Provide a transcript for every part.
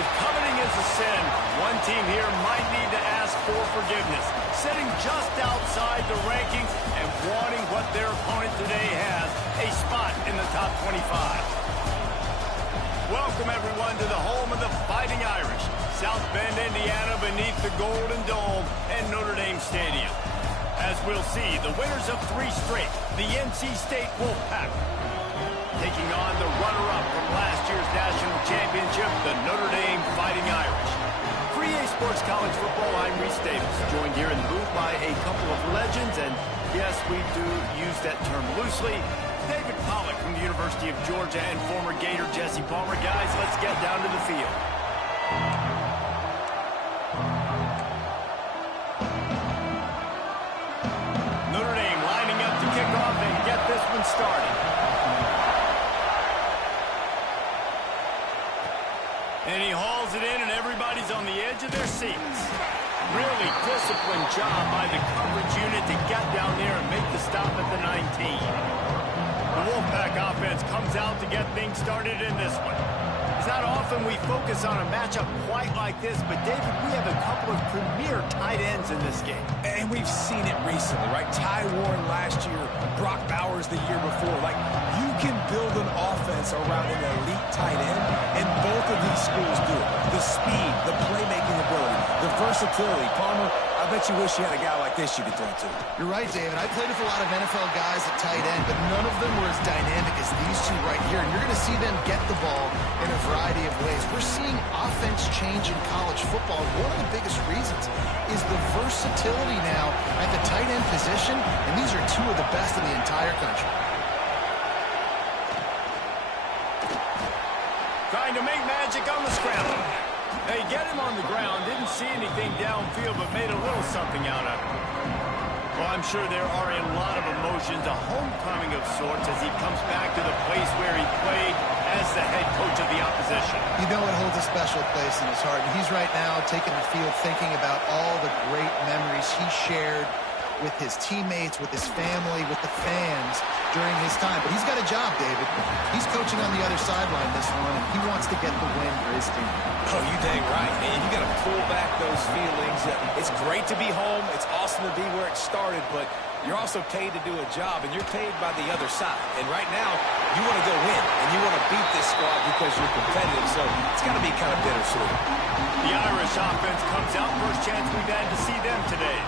If coveting is a sin, one team here might need to ask for forgiveness, sitting just outside the rankings and wanting what their opponent today has, a spot in the top 25. Welcome, everyone, to the home of the Fighting Irish, South Bend, Indiana, beneath the Golden Dome and Notre Dame Stadium. As we'll see, the winners of 3 straight, the NC State Wolfpack, taking on the runner-up from last year's national championship, the Notre Dame Fighting Irish. For EA Sports College Football, I'm Reese Davis, joined here in the booth by a couple of legends, and yes, we do use that term loosely. David Pollack from the University of Georgia and former Gator Jesse Palmer. Guys, let's get down to the field. Notre Dame lining up to kick off and get this one started. And he hauls it in, and everybody's on the edge of their seats. Really disciplined job by the coverage unit to get down there and make the stop at the 19. The Wolfpack offense comes out to get things started in this one. It's not often we focus on a matchup quite like this, but David, we have a couple of premier tight ends in this game. And we've seen it recently, right? Ty Warren last year, Brock Bowers the year before. Like, you can build an offense around an elite tight end, and both of these schools do it. The speed, the playmaking ability, the versatility. Palmer, I bet you wish you had a guy like this you could throw to. You're right, David. I played with a lot of NFL guys at tight end, but none of them were as dynamic as these two right here. And you're going to see them get the ball in a variety of ways. We're seeing offense change in college football. And one of the biggest reasons is the versatility now at the tight end position, and these are two of the best in the entire country. Trying to make magic on the scramble. They get him on the ground, didn't see anything downfield, but made a little something out of it. Well, I'm sure there are a lot of emotions, a homecoming of sorts as he comes back to the place where he played as the head coach of the opposition. You know it holds a special place in his heart, and he's right now taking the field thinking about all the great memories he shared with his teammates, with his family, with the fans during his time. But he's got a job, David. He's coaching on the other sideline this one, and he wants to get the win for his team. Oh, you dang right, man. You got to pull back those feelings. It's great to be home. It's awesome to be where it started, but you're also paid to do a job, and you're paid by the other side. And right now, you want to go win, and you want to beat this squad because you're competitive, so it's got to be kind of bittersweet. The Irish offense comes out. First chance we've had to see them today.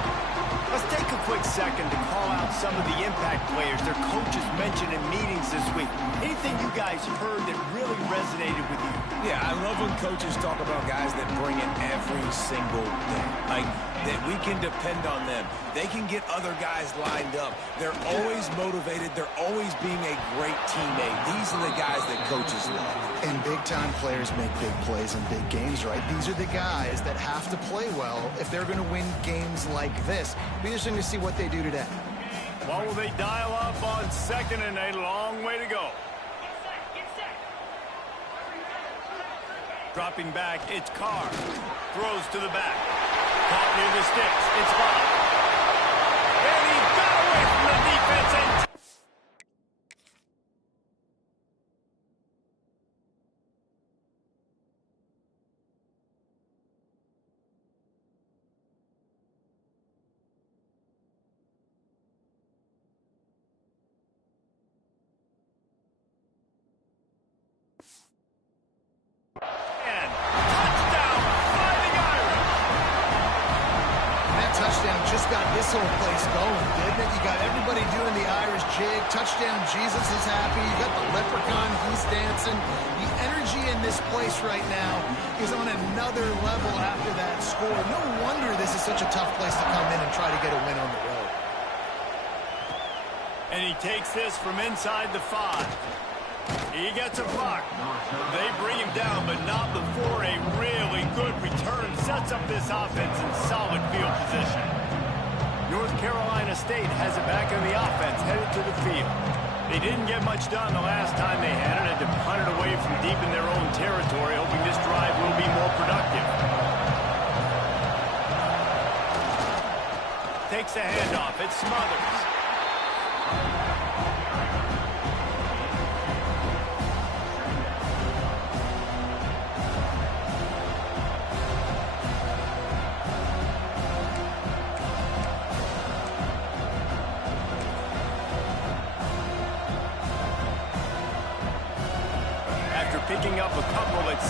Let's take a quick second to call out some of the impact players their coaches mentioned in meetings this week. Anything you guys heard that really resonated with you? Yeah, I love when coaches talk about guys that bring it every single day. Like, that we can depend on them. They can get other guys lined up. They're always motivated. They're always being a great teammate. These are the guys that coaches love. And big-time players make big plays in big games, right? These are the guys that have to play well if they're going to win games like this. Be interesting to see what they do today. What will they dial up on second and a long way to go? Dropping back, it's Carr. Throws to the back. Caught near the sticks. It's Bob. And he got away from the defense and... Just got this whole place going, didn't it? You got everybody doing the Irish jig. Touchdown, Jesus is happy. You got the leprechaun, he's dancing. The energy in this place right now is on another level after that score. No wonder this is such a tough place to come in and try to get a win on the road. And he takes this from inside the 5. He gets a block. They bring him down, but not before a really good return sets up this offense in solid field position. North Carolina State has it back in the offense, headed to the field. They didn't get much done the last time they had it, and to punt it away from deep in their own territory, hoping this drive will be more productive. Takes a handoff. It's Smothers.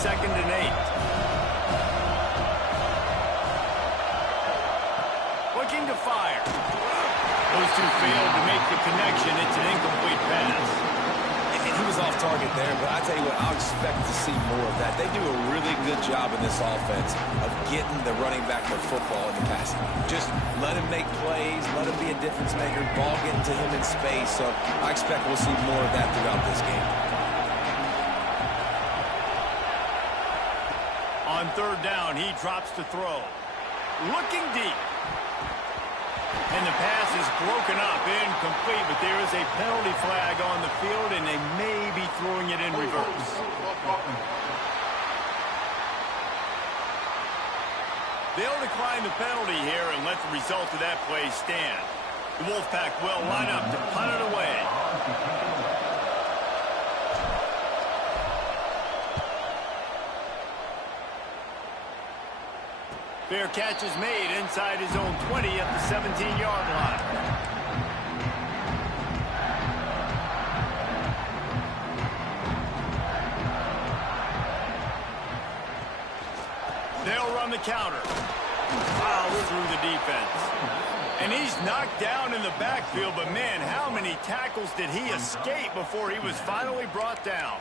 2nd and 8. Looking to fire. Those two failed to make the connection. It's an incomplete pass. And he was off target there, but I tell you what, I'll expect to see more of that. They do a really good job in this offense of getting the running back the football in the passing. Just let him make plays, let him be a difference maker, ball getting to him in space. So I expect we'll see more of that throughout this game. On 3rd down, he drops to throw. Looking deep. And the pass is broken up, incomplete, but there is a penalty flag on the field, and they may be throwing it in reverse. They'll decline the penalty here and let the result of that play stand. The Wolfpack will line up to punt it away. Fair catch is made inside his own 20 at the 17-yard line. They'll run the counter. Fouls through the defense. And he's knocked down in the backfield, but man, how many tackles did he escape before he was finally brought down?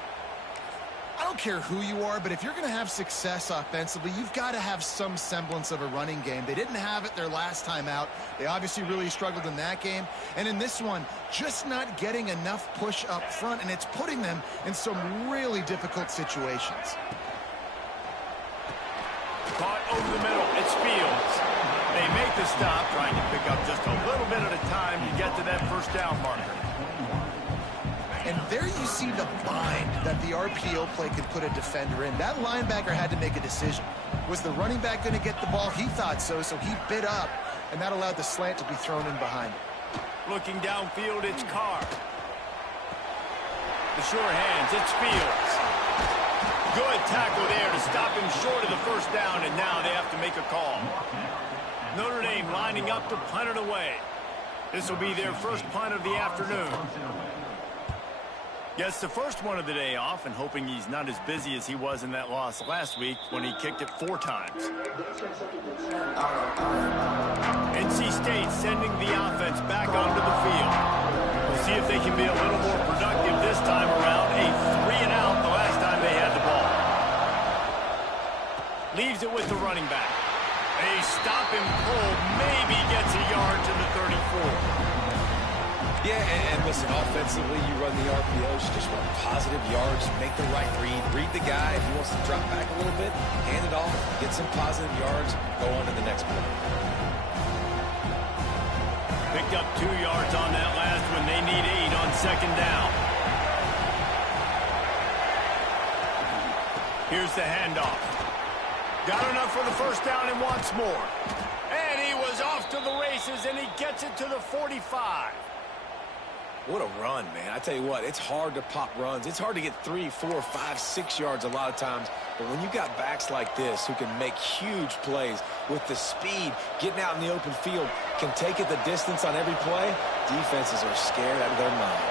I don't care who you are, but if you're going to have success offensively, you've got to have some semblance of a running game. They didn't have it their last time out. They obviously really struggled in that game. And in this one, just not getting enough push up front, and it's putting them in some really difficult situations. Caught over the middle. It's Fields. They make the stop, trying to pick up just a little bit at a time to get to that 1st down marker. And there you see the bind that the RPO play could put a defender in. That linebacker had to make a decision. Was the running back going to get the ball? He thought so, so he bit up, and that allowed the slant to be thrown in behind him. Looking downfield, it's Carr. The sure hands, it's Fields. Good tackle there to stop him short of the 1st down, and now they have to make a call. Notre Dame lining up to punt it away. This will be their first punt of the afternoon. Gets the first one of the day off, and hoping he's not as busy as he was in that loss last week when he kicked it 4 times. NC State sending the offense back onto the field. We'll see if they can be a little more productive this time around. A 3-and-out the last time they had the ball. Leaves it with the running back. They stop him cold, maybe gets a yard to the 34. Yeah, and listen, offensively, you run the RPOs, just run positive yards, make the right read the guy. If he wants to drop back a little bit, hand it off, get some positive yards, go on to the next play. Picked up 2 yards on that last one. They need 8 on 2nd down. Here's the handoff. Got enough for the 1st down and wants more. And he was off to the races, and he gets it to the 45. What a run, man. I tell you what, it's hard to pop runs. It's hard to get 3, 4, 5, 6 yards a lot of times. But when you got backs like this who can make huge plays with the speed, getting out in the open field, can take it the distance on every play, defenses are scared out of their mind.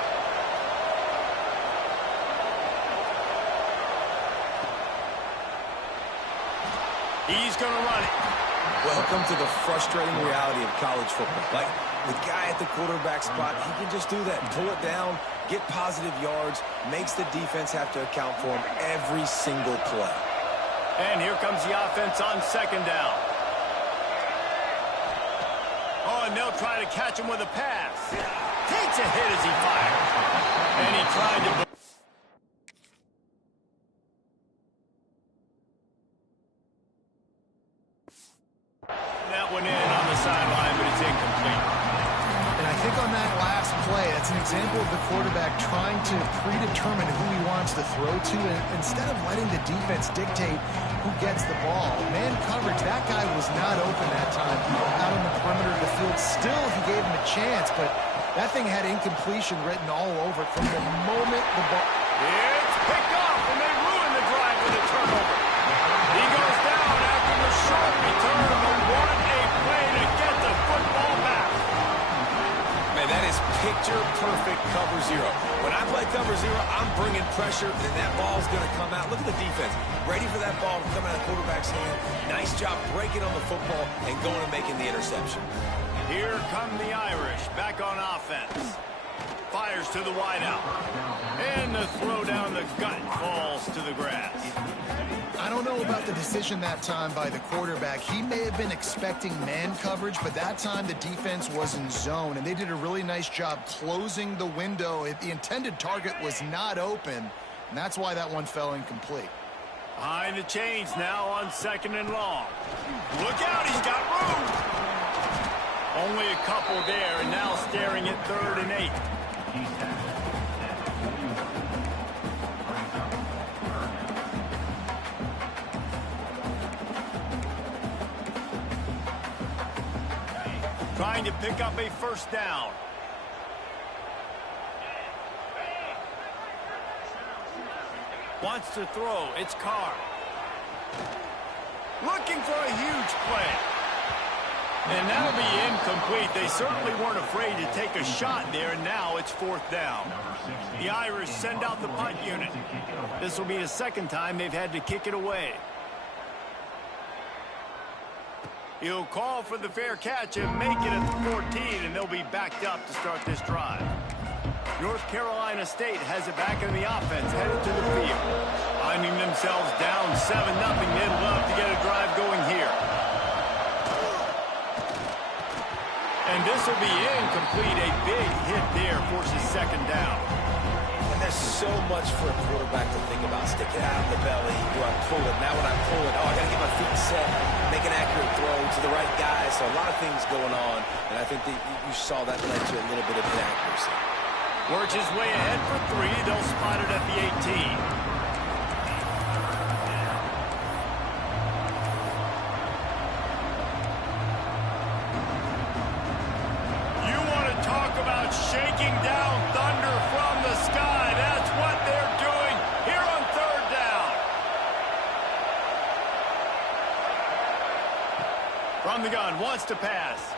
He's going to run it. Welcome to the frustrating reality of college football. Like, the guy at the quarterback spot, he can just do that. Pull it down, get positive yards, makes the defense have to account for him every single play. And here comes the offense on 2nd down. Oh, and they'll try to catch him with a pass. Takes a hit as he fires. And he tried to... That one in on the sideline, but it's incomplete. And I think on that last play, that's an example of the quarterback trying to predetermine who he wants to throw to, and instead of letting the defense dictate who gets the ball. Man coverage, that guy was not open that time. Out on the perimeter of the field, still he gave him a chance, but that thing had incompletion written all over it from the moment the ball... It's picked off, and they ruin the drive with a turnover. He goes down after the short return, but what a play to get the football back. Man, that is Picture-perfect cover zero. When I play cover zero, I'm bringing pressure, and that ball's going to come out. Look at the defense. Ready for that ball to come out of the quarterback's hand. Nice job breaking on the football and going and making the interception. Here come the Irish back on offense. Fires to the wideout. And the throw down the gut falls to the grass. I don't know about the decision that time by the quarterback. He may have been expecting man coverage, but that time the defense was in zone, and they did a really nice job closing the window. The intended target was not open, and that's why that one fell incomplete. Behind the chains now on 2nd and long. Look out, he's got room. Only a couple there, and now staring at 3rd and 8. Trying to pick up a first down. Wants to throw. It's Carr. Looking for a huge play. And that'll be incomplete. They certainly weren't afraid to take a shot there, and now it's 4th down. The Irish send out the punt unit. This will be the 2nd time they've had to kick it away. He'll call for the fair catch and make it at the 14, and they'll be backed up to start this drive. North Carolina State has it back in the offense, headed to the field. Finding themselves down 7-0, they'd love to get a drive going here. And this will be incomplete. A big hit there forces 2nd down. And there's so much for a quarterback to think about. Stick it out of the belly. Do I pull it? Now when I pull it, I got to get my feet set, make an accurate throw to the right guy. So a lot of things going on, and I think that you saw that led to a little bit of inaccuracy. Works his way ahead for 3. They'll spot it at the 18. Shaking down thunder from the sky. That's what they're doing here on 3rd down. From the gun, wants to pass.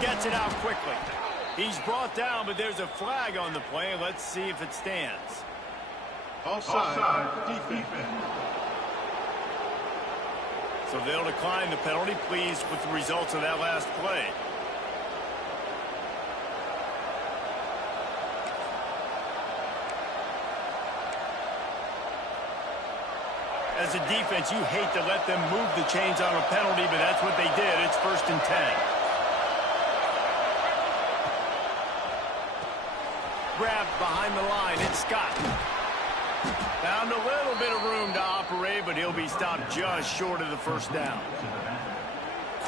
Gets it out quickly. He's brought down, but there's a flag on the play. Let's see if it stands. Offside, defense. So they'll decline the penalty. Pleased with the results of that last play. As a defense, you hate to let them move the chains on a penalty, but that's what they did. It's 1st and 10. Grabbed behind the line. It's Scott. Found a little bit of room to operate, but he'll be stopped just short of the 1st down.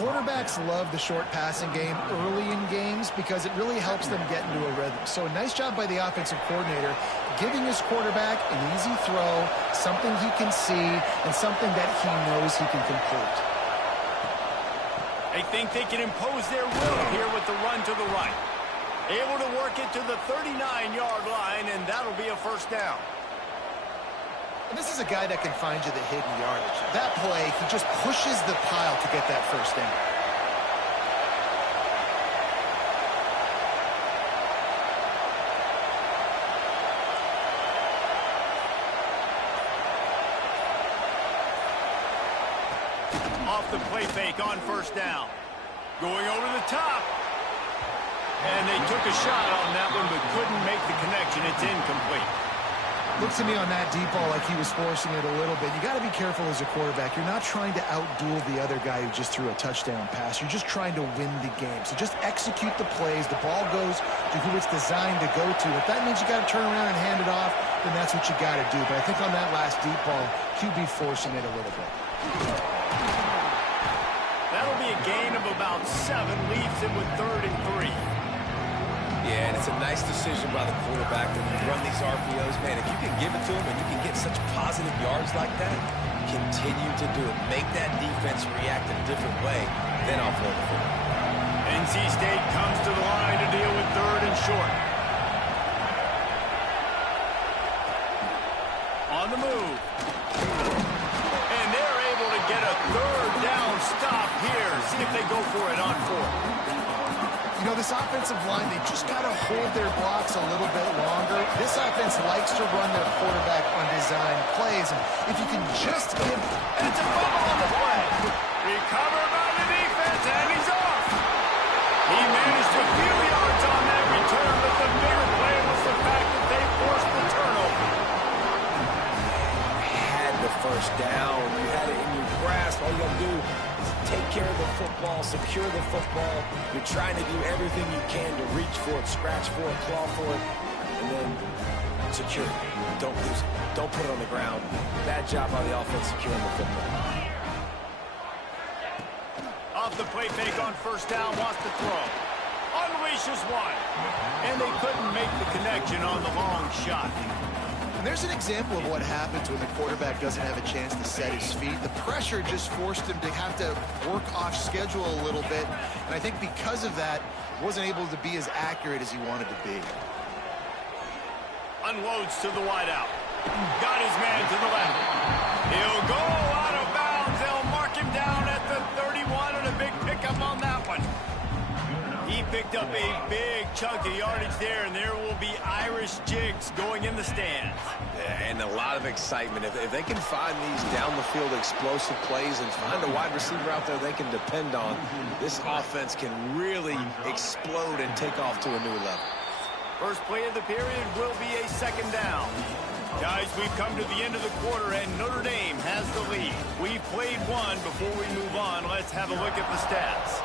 Quarterbacks love the short passing game early in games because it really helps them get into a rhythm. So a nice job by the offensive coordinator giving his quarterback an easy throw, something he can see, and something that he knows he can complete. They think they can impose their will here with the run to the right. Able to work it to the 39-yard line, and that'll be a 1st down. And this is a guy that can find you the hidden yardage. That play, he just pushes the pile to get that 1st down. Off the play fake on 1st down. Going over the top. And they took a shot on that one, but couldn't make the connection. It's incomplete. Looks to me on that deep ball like he was forcing it a little bit. You got to be careful as a quarterback. You're not trying to outduel the other guy who just threw a touchdown pass. You're just trying to win the game. So just execute the plays. The ball goes to who it's designed to go to. If that means you got to turn around and hand it off, then that's what you got to do. But I think on that last deep ball, QB forcing it a little bit. That'll be a gain of about 7. Leaves him with 3rd and 3. Yeah, and it's a nice decision by the quarterback to run these RPOs. Man, if you can give it to him and you can get such positive yards like that, continue to do it. Make that defense react in a different way, then offload the football. NC State comes to the line to deal with 3rd and short. On the move. And they're able to get a 3rd down stop here. See if they go for it on 4th. You know, this offensive line, they just got to hold their blocks a little bit longer. This offense likes to run their quarterback on design plays. And if you can just give... And it's a fumble on the play. Recovered by the defense, and he's off. He managed a few yards on that return, but the bigger play was the fact that they forced the turnover. You had the first down. You had it in your grasp. All you got to do is take care of the football, secure the football. You're trying to do everything you can to reach for it, scratch for it, claw for it, and then secure it. Don't lose it. Don't put it on the ground. Bad job by the offense securing the football. Off the play fake on first down, wants to throw. Unleashes one. And they couldn't make the connection on the long shot. And there's an example of what happens when the quarterback doesn't have a chance to set his feet. The pressure just forced him to have to work off schedule a little bit. And I think because of that, wasn't able to be as accurate as he wanted to be. Unloads to the wideout. Got his man to the left. He'll go out of bounds. They'll mark him down at the 31, and a big pickup on that one. He picked up a big chunk of yardage there, and there will be Irish jigs going in the stands. Yeah, and a lot of excitement. If they can find these down-the-field explosive plays and find a wide receiver out there they can depend on, this offense can really explode and take off to a new level. First play of the period will be a second down. Guys, we've come to the end of the quarter, and Notre Dame has the lead. We've played one. Before we move on, let's have a look at the stats.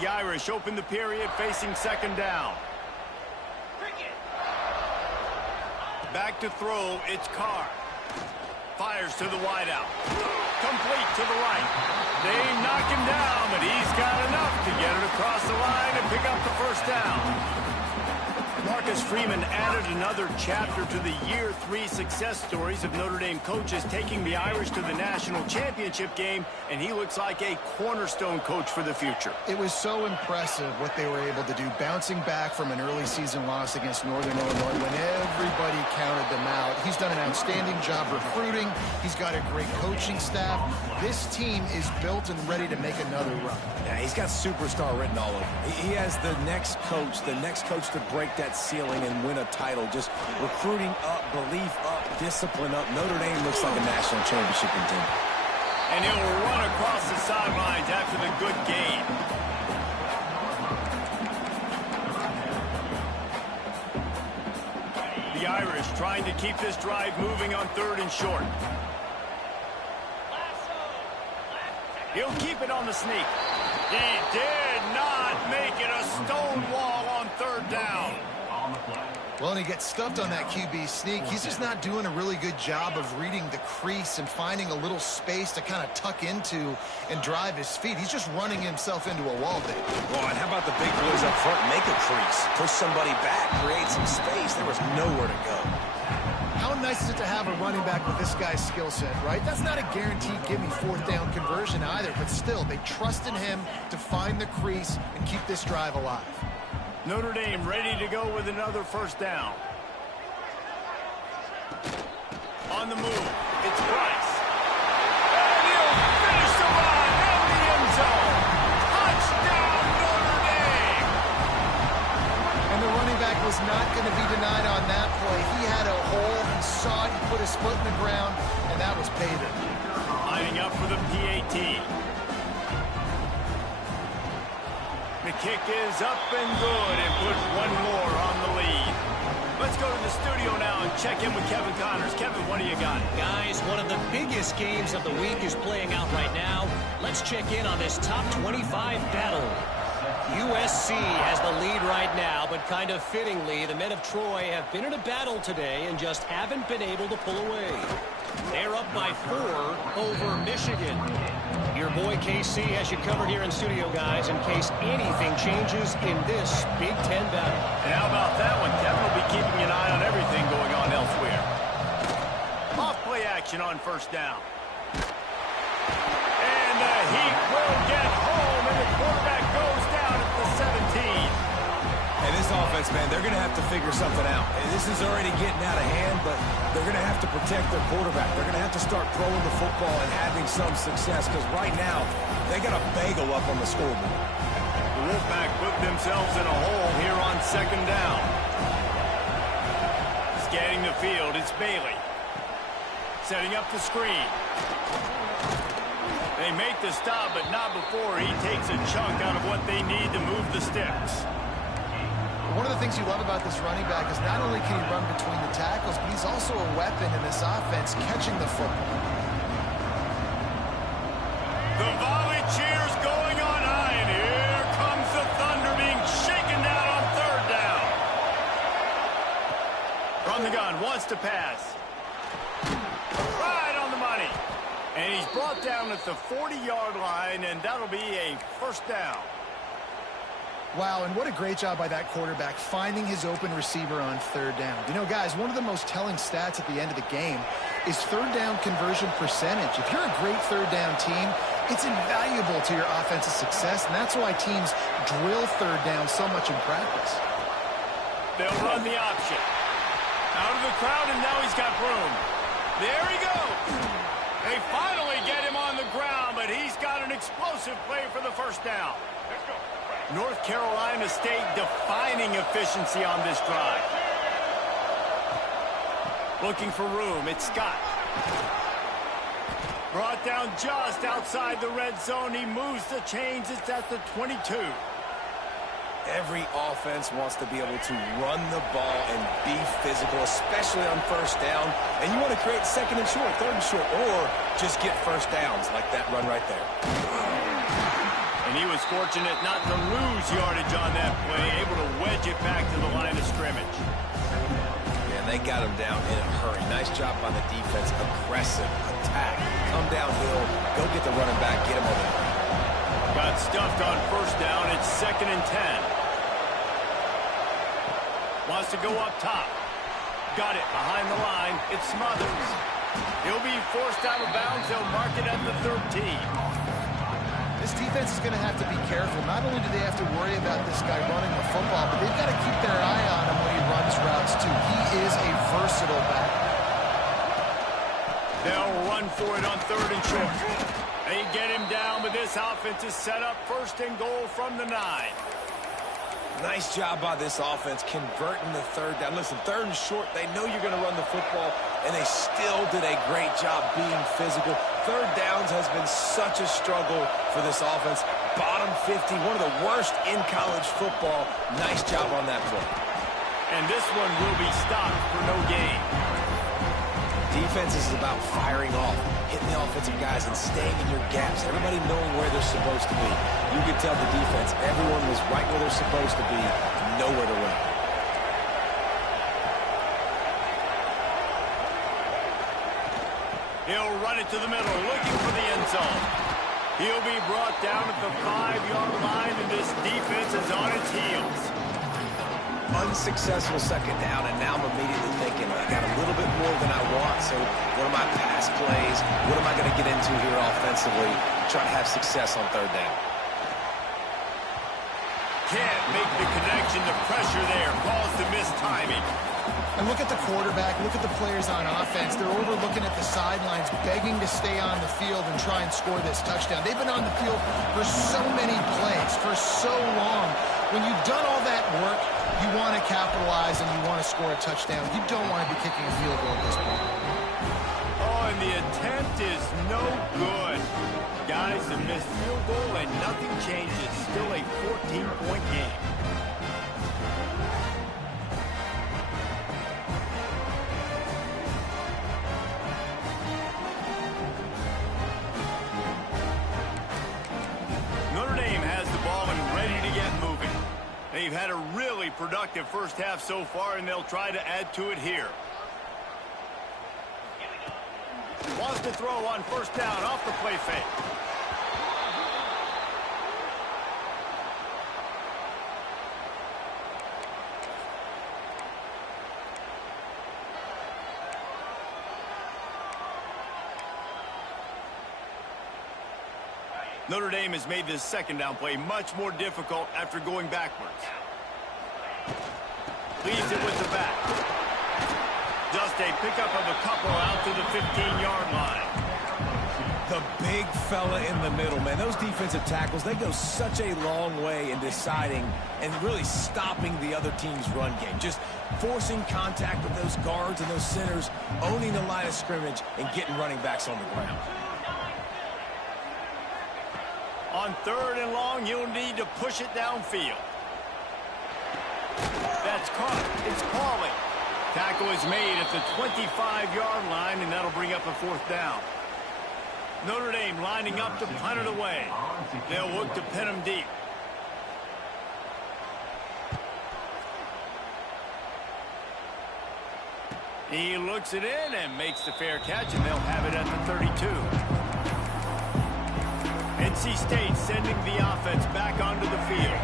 The Irish open the period facing second down. Back to throw, it's Carr. Fires to the wideout. Complete to the right. They knock him down, but he's got enough to get it across the line and pick up the first down. Marcus Freeman added another chapter to the year 3 success stories of Notre Dame coaches, taking the Irish to the national championship game, and he looks like a cornerstone coach for the future. It was so impressive what they were able to do, bouncing back from an early season loss against Northern Illinois when everybody counted them out. He's done an outstanding job recruiting. He's got a great coaching staff. This team is built and ready to make another run. Yeah, he's got superstar written all over. He has the next coach to break that ceiling and win a title. Just recruiting up, belief up, discipline up. Notre Dame looks like a national championship contender. And he'll run across the sidelines after the good gain. The Irish trying to keep this drive moving on 3rd and short. He'll keep it on the sneak. He did not make it a stone wall on 3rd down. Well, and he gets stuffed on that QB sneak. He's just not doing a really good job of reading the crease and finding a little space to kind of tuck into and drive his feet. He's just running himself into a wall there. Well, and how about the big boys up front? Make a crease. Push somebody back. Create some space. There was nowhere to go. How nice is it to have a running back with this guy's skill set, right? That's not a guaranteed give-me 4th down conversion either, but still, they trust in him to find the crease and keep this drive alive. Notre Dame ready to go with another first down. On the move, it's Price. And he'll finish the run in the end zone. Touchdown, Notre Dame! And the running back was not going to be denied on that play. He had a hole, he saw it, he put his foot in the ground, and that was paydirt. Lining up for the PAT. The kick is up and good and puts one more on the lead. Let's go to the studio now and check in with Kevin Connors. Kevin, what do you got? Guys, one of the biggest games of the week is playing out right now. Let's check in on this top 25 battle. USC has the lead right now, but kind of fittingly, the men of Troy have been in a battle today and just haven't been able to pull away. They're up by 4 over Michigan. Your boy KC has you covered here in studio, guys, in case anything changes in this Big Ten battle. And how about that one? Kevin will be keeping an eye on everything going on elsewhere. Off play action on first down. And the Heat will get home, and the quarterback goes down at the 17. And this this offense, man, they're going to have to figure something out. And this is already getting out of hand, but they're going to have to protect their quarterback. They're going to have to start throwing the football and having some success because right now they got a bagel up on the scoreboard. The Wolfpack put themselves in a hole here on second down. Scanning the field, it's Bailey. Setting up the screen. They make the stop, but not before he takes a chunk out of what they need to move the sticks. One of the things you love about this running back is not only can he run between the tackles, but he's also a weapon in this offense catching the football. The volley cheers going on high, and here comes the Thunder being shaken down on third down. From the gun, wants to pass. Right on the money. And he's brought down at the 40-yard line, and that'll be a first down. Wow, and what a great job by that quarterback finding his open receiver on third down. You know, guys, one of the most telling stats at the end of the game is third down conversion percentage. If you're a great third down team, it's invaluable to your offensive success, and that's why teams drill third down so much in practice. They'll run the option. Out of the crowd, and now he's got room. There he goes. They finally get him on the ground, but he's got an explosive play for the first down. Let's go. North Carolina State defining efficiency on this drive. Looking for room, it's Scott. Brought down just outside the red zone. He moves the chains. It's at the 22. Every offense wants to be able to run the ball and be physical, especially on first down. And you want to create second and short, third and short, or just get first downs like that run right there. And he was fortunate not to lose yardage on that play, able to wedge it back to the line of scrimmage. And they got him down in a hurry. Nice job by the defense. Aggressive attack. Come downhill, go get the running back, get him over there. Got stuffed on first down. It's 2nd and 10. Wants to go up top. Got it behind the line. It's Smothers. He'll be forced out of bounds. They'll mark it at the 13. This defense is going to have to be careful. Not only do they have to worry about this guy running the football, but they've got to keep their eye on him when he runs routes, too. He is a versatile back. They'll run for it on 3rd and short. They get him down, but this offense is set up 1st and goal from the 9. Nice job by this offense converting the third down. Listen, 3rd and short, they know you're going to run the football, and they still did a great job being physical. 3rd downs has been such a struggle for this offense. Bottom 50, one of the worst in college football. Nice job on that play. And this one will be stopped for no gain. Defense is about firing off, hitting the offensive guys, and staying in your gaps. Everybody knowing where they're supposed to be. You could tell the defense, everyone was right where they're supposed to be, nowhere to run. He'll run it to the middle, looking for the end zone. He'll be brought down at the 5-yard line, and this defense is on its heels. Unsuccessful 2nd down, and now I'm immediately thinking, I got a little bit more than I want, so what are my pass plays? What am I going to get into here offensively? Try to have success on 3rd down. Can't make the connection. The pressure there caused the missed timing. And look at the quarterback, look at the players on offense. They're overlooking at the sidelines, begging to stay on the field and try and score this touchdown. They've been on the field for so many plays, for so long. When you've done all that work, you want to capitalize and you want to score a touchdown. You don't want to be kicking a field goal at this point. Oh, and the attempt is no good. Guys, a missed field goal and nothing changes. Still a 14-point game. Notre Dame has the ball and ready to get moving. They've had a really productive first half so far, and they'll try to add to it here. Wants to throw on first down off the play fake. Notre Dame has made this 2nd down play much more difficult after going backwards. leaves it with the back. Just a pickup of a couple out to the 15-yard line. The big fella in the middle, man. Those defensive tackles, they go such a long way in deciding and really stopping the other team's run game. Just forcing contact with those guards and those centers, owning the line of scrimmage, and getting running backs on the ground. On 3rd and long, you'll need to push it downfield. That's caught. It's calling. Tackle is made at the 25-yard line, and that'll bring up a 4th down. Notre Dame lining up to punt it away. They'll look to pin them deep. He looks it in and makes the fair catch, and they'll have it at the 32. NC State sending the offense back onto the field.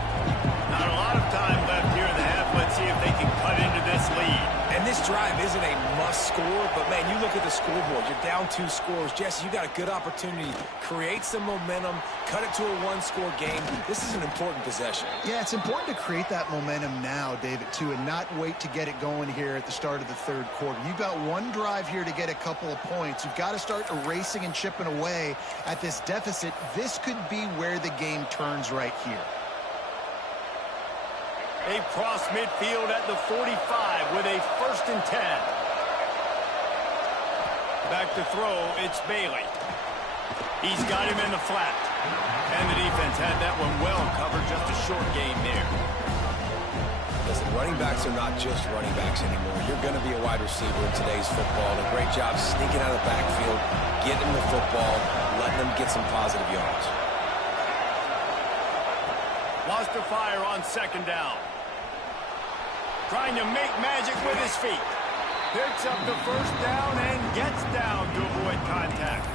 Not a lot of time left here in the half. Let's see if they can cut into this lead. And this drive isn't a must score, but, man, you look at the scoreboard. You're down 2 scores. Jesse, you got a good opportunity. Create some momentum. Cut it to a 1-score game. This is an important possession. Yeah, it's important to create that momentum now, David, too, and not wait to get it going here at the start of the 3rd quarter. You've got one drive here to get a couple of points. You've got to start erasing and chipping away at this deficit. This could be where the game turns right here. They cross midfield at the 45 with a 1st and 10. Back to throw, it's Bailey. He's got him in the flat. And the defense had that one well covered, just a short game there. Listen, running backs are not just running backs anymore. You're going to be a wide receiver in today's football. And a great job sneaking out of the backfield, getting them the football, letting them get some positive yards. Wants to fire on 2nd down. Trying to make magic with his feet. Picks up the 1st down and gets down to avoid contact.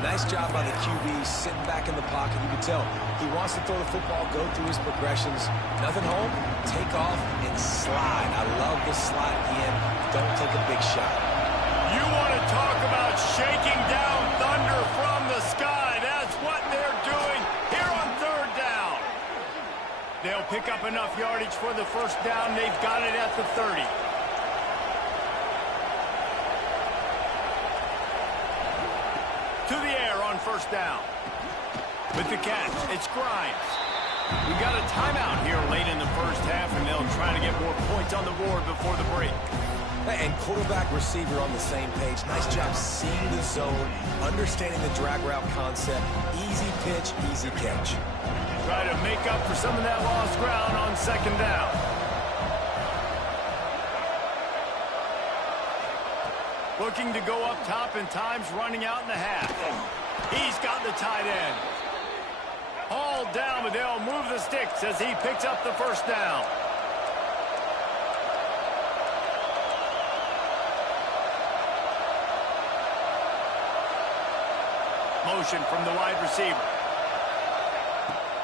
Nice job by the QB sitting back in the pocket. You can tell he wants to throw the football, go through his progressions. Nothing home, take off, and slide. I love the slide at the end. Don't take a big shot. You want to talk about shaking down thunder from the sky. That's what they're doing here on 3rd down. They'll pick up enough yardage for the 1st down. They've got it at the 30. To the air on 1st down. With the catch, it's Grimes. We got a timeout here late in the 1st half, and they'll try to get more points on the board before the break. And quarterback receiver on the same page. Nice job seeing the zone, understanding the drag route concept. Easy pitch, easy catch. Try to make up for some of that lost ground on 2nd down. Looking to go up top, and time's running out in the half. He's got the tight end. Hauled down, but they'll move the sticks as he picks up the 1st down. Motion from the wide receiver.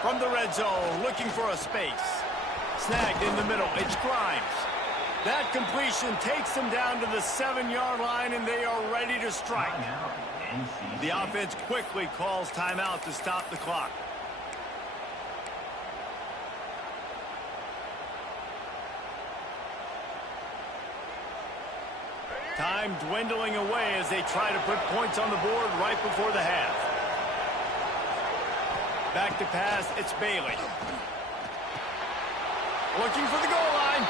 From the red zone, looking for a space. Snagged in the middle, it's Grimes. That completion takes them down to the 7-yard line, and they are ready to strike. The offense quickly calls timeout to stop the clock. Time dwindling away as they try to put points on the board right before the half. Back to pass, it's Bailey. Looking for the goal line,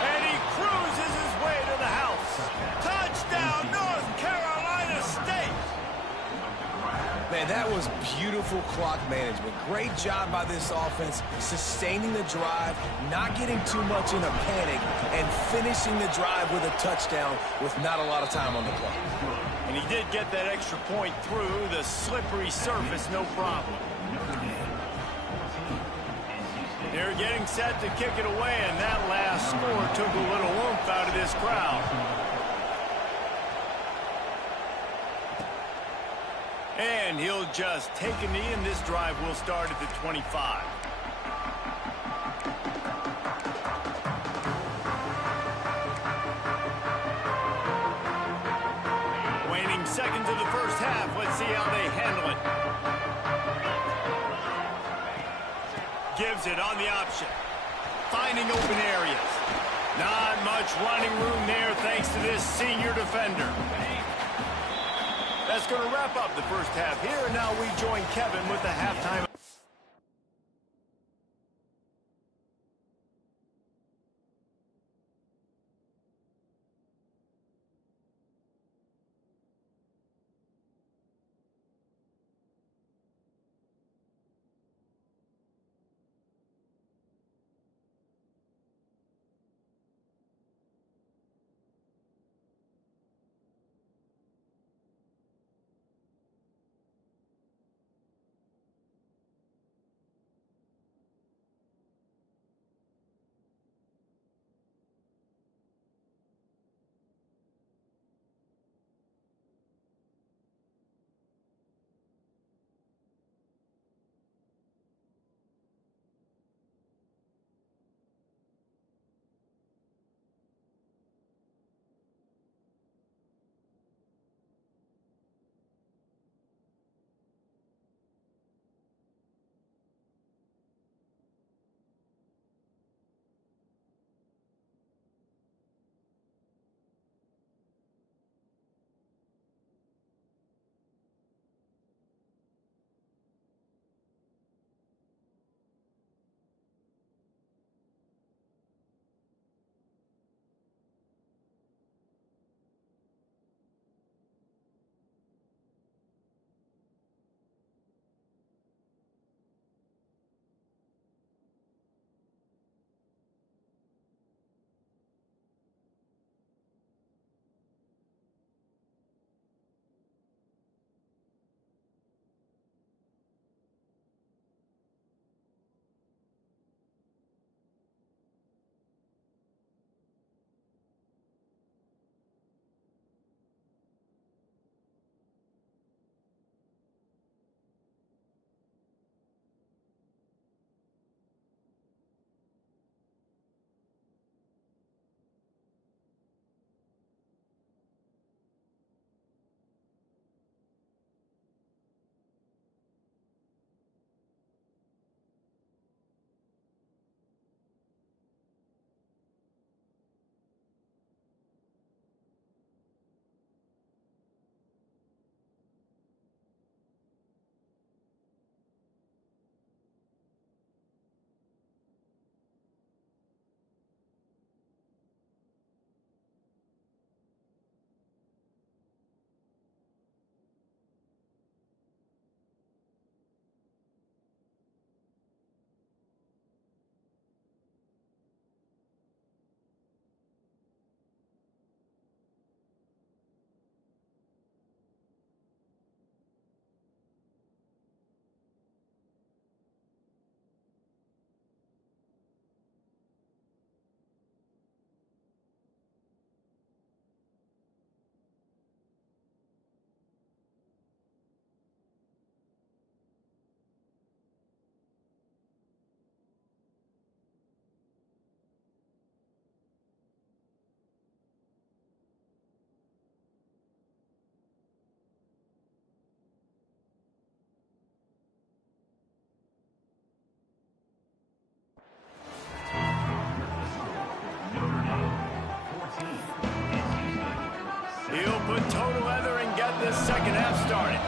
and he cruises his way to the house. Touchdown, North Carolina State! Man, that was beautiful clock management. Great job by this offense, sustaining the drive, not getting too much in a panic, and finishing the drive with a touchdown with not a lot of time on the clock. And he did get that extra point through the slippery surface, no problem. They're getting set to kick it away, and that last score took a little oomph out of this crowd. And he'll just take a knee, and this drive will start at the 25. Waning seconds of the 1st half. Let's see how they handle it. Gives it on the option. Finding open areas. Not much running room there thanks to this senior defender. That's going to wrap up the first half here, and now we join Kevin with the halftime. He'll put toe to leather and get this second half started.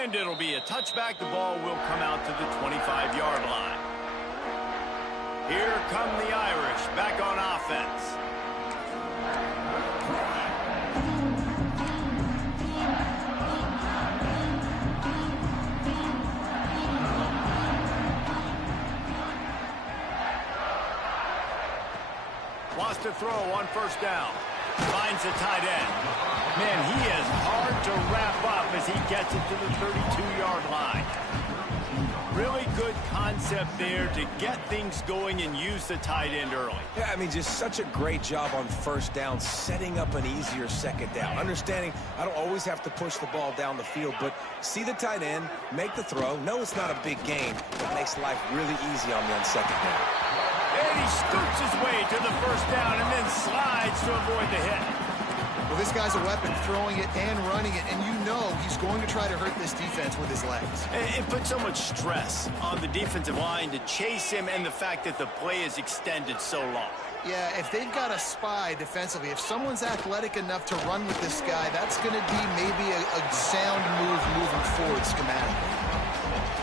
And it'll be a touchback. The ball will come out to the 25-yard line. Here come the Irish back on offense. Wants to throw on first down. Finds the tight end. Man, he is hard to wrap up as he gets it to the 32-yard line. Really good concept there to get things going and use the tight end early. Yeah, I mean, just such a great job on first down, setting up an easier second down. Understanding I don't always have to push the ball down the field, but see the tight end, make the throw. No, it's not a big gain, but makes life really easy on me on second down. And he scoots his way to the first down and then slides to avoid the hit. Well, this guy's a weapon, throwing it and running it, and you know he's going to try to hurt this defense with his legs. It puts so much stress on the defensive line to chase him and the fact that the play is extended so long. Yeah, if they've got a spy defensively, if someone's athletic enough to run with this guy, that's going to be maybe a sound move moving forward schematically.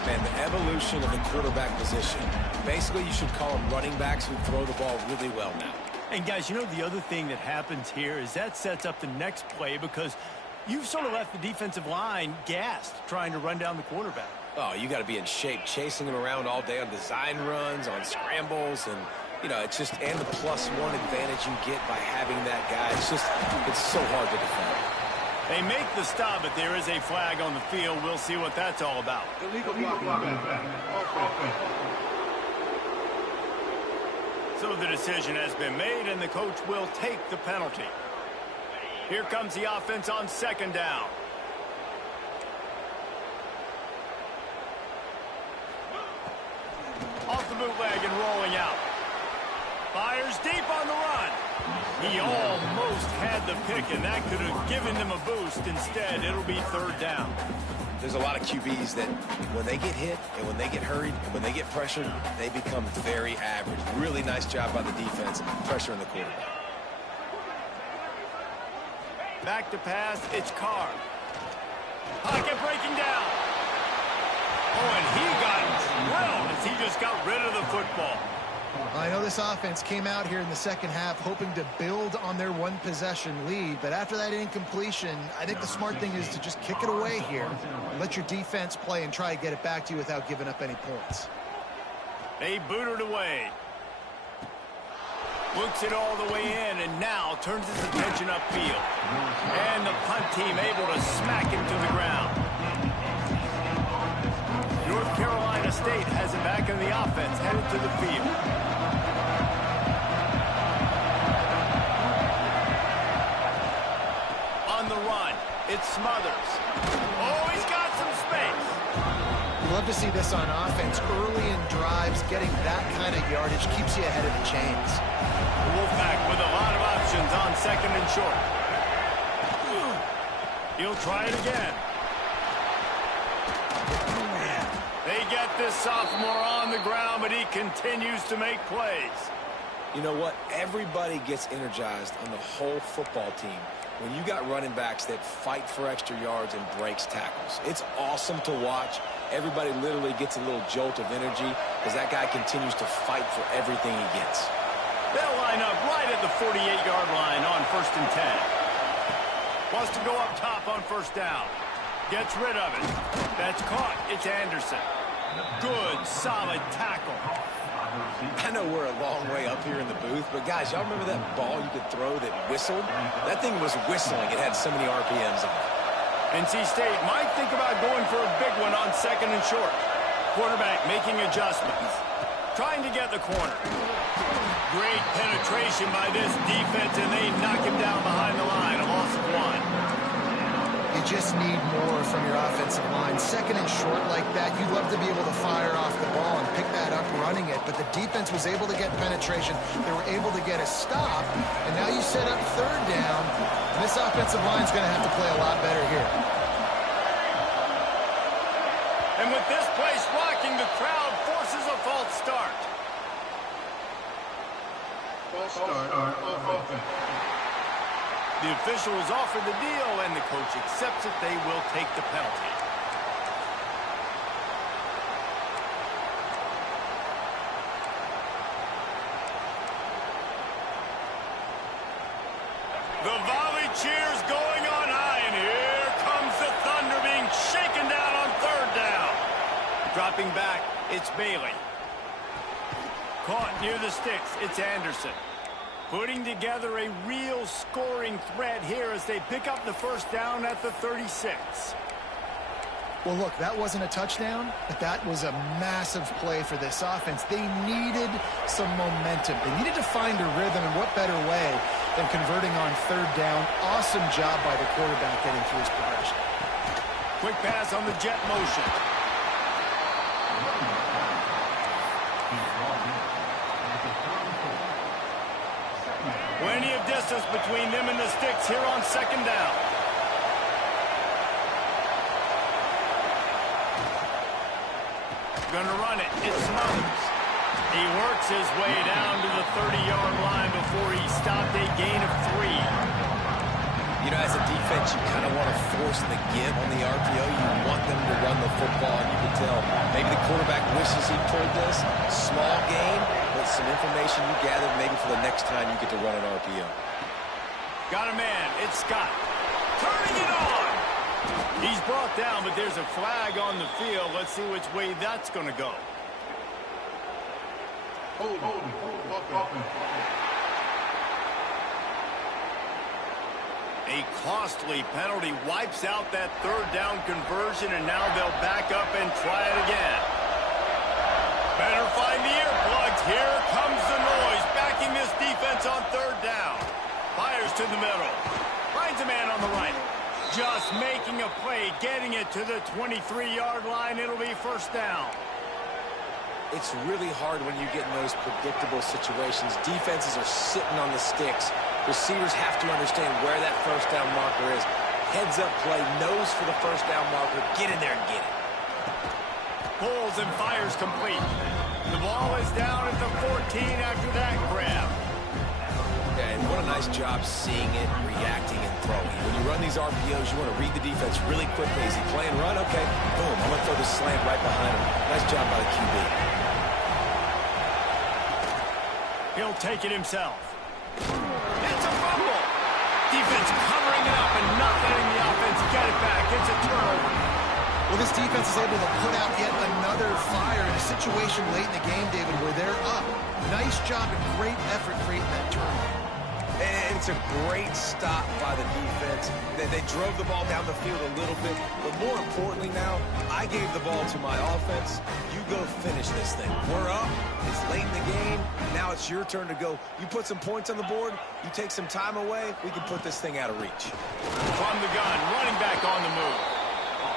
Man, the evolution of the quarterback position. Basically, you should call them running backs who throw the ball really well now. And guys, you know, the other thing that happens here is that sets up the next play because you've sort of left the defensive line gassed trying to run down the quarterback. Oh, you got to be in shape, chasing him around all day on design runs, on scrambles, and, you know, it's just, and the +1 advantage you get by having that guy. It's so hard to defend. They make the stop, but there is a flag on the field. We'll see what that's all about. Illegal blocking. So the decision has been made, and the coach will take the penalty. Here comes the offense on 2nd down. Off the bootleg and rolling out. Fires deep on the run. He almost had the pick, and that could have given them a boost. Instead, it'll be 3rd down. There's a lot of QBs that when they get hit and when they get hurried and when they get pressured, they become very average. Really nice job by the defense, pressuring the quarterback. Back to pass, it's Carr. Pocket breaking down. Oh, and he got drilled as he just got rid of the football. I know this offense came out here in the second half hoping to build on their one-possession lead, but after that incompletion, I think the smart thing is to just kick it away here. Let your defense play and try to get it back to you without giving up any points. They boot it away. Looks it all the way in and now turns his attention upfield. And the punt team able to smack him to the ground. North Carolina State has him back in the offense, headed to the field. On the run, it's Smothers. Oh, he's got some space. You love to see this on offense. Early in drives, getting that kind of yardage keeps you ahead of the chains. Wolfpack with a lot of options on 2nd and short. He'll try it again. They get this sophomore on the ground, but he continues to make plays. You know what? Everybody gets energized on the whole football team when you got running backs that fight for extra yards and breaks tackles. It's awesome to watch. Everybody literally gets a little jolt of energy as that guy continues to fight for everything he gets. They'll line up right at the 48-yard line on 1st and 10. Wants to go up top on 1st down. Gets rid of it. That's caught. It's Anderson. Good, solid tackle. I know we're a long way up here in the booth, but guys, y'all remember that ball you could throw that whistled? That thing was whistling. It had so many RPMs on it. NC State might think about going for a big one on 2nd and short. Quarterback making adjustments. Trying to get the corner. Great penetration by this defense, and they knock him down behind the line. A loss of 1. You just need more from your offensive line. 2nd and short like that, you'd love to be able to fire off the ball and pick that up running it, but the defense was able to get penetration. They were able to get a stop, and now you set up 3rd down, and this offensive line's going to have to play a lot better here. And with this place rocking, the crowd forces a false start. False start. Offense. The official has offered the deal, and the coach accepts it. They will take the penalty. The volley cheers going on high, and here comes the Thunder being shaken down on 3rd down. Dropping back, it's Bailey. Caught near the sticks, it's Anderson. Putting together a real scoring threat here as they pick up the 1st down at the 36. Well, look, that wasn't a touchdown, but that was a massive play for this offense. They needed some momentum. They needed to find a rhythm, and what better way than converting on 3rd down. Awesome job by the quarterback getting through his progression. Quick pass on the jet motion. Plenty of distance between them and the sticks here on second down. Gonna run it. It's Smothers. He works his way down to the 30-yard line before he stopped a gain of 3. You know, as a defense, you kind of want to force the give on the RPO. You want them to run the football, and you can tell maybe the quarterback wishes he pulled this. Small gain, but some information you gathered maybe for the next time you get to run an RPO. Got a man. It's Scott. Turning it on. He's brought down, but there's a flag on the field. Let's see which way that's going to go. Hold. A costly penalty wipes out that third down conversion, and now they'll back up and try it again. Better find the earplugs. Here comes the noise, backing this defense on third down. Fires to the middle. Finds a man on the right. Just making a play, getting it to the 23-yard line. It'll be first down. It's really hard when you get in those predictable situations. Defenses are sitting on the sticks. Receivers have to understand where that first down marker is. Heads up play, nose for the first down marker. Get in there and get it. Pulls and fires complete. The ball is down at the 14 after that grab. Yeah, and what a nice job seeing it, reacting, and throwing. When you run these RPOs, you want to read the defense really quickly. Is he playing run? Okay, boom, I'm going to throw the slant right behind him. Nice job by the QB. He'll take it himself. It's a fumble. Defense covering it up and not letting the offense get it back. It's a turnover. Well, this defense is able to put out yet another fire in a situation late in the game, David, where they're up. Nice job and great effort creating that turnover. And it's a great stop by the defense. They drove the ball down the field a little bit, but more importantly now, I gave the ball to my offense. You go finish this thing. We're up. It's late in the game. Now it's your turn to go. You put some points on the board. You take some time away. We can put this thing out of reach. From the gun, running back on the move.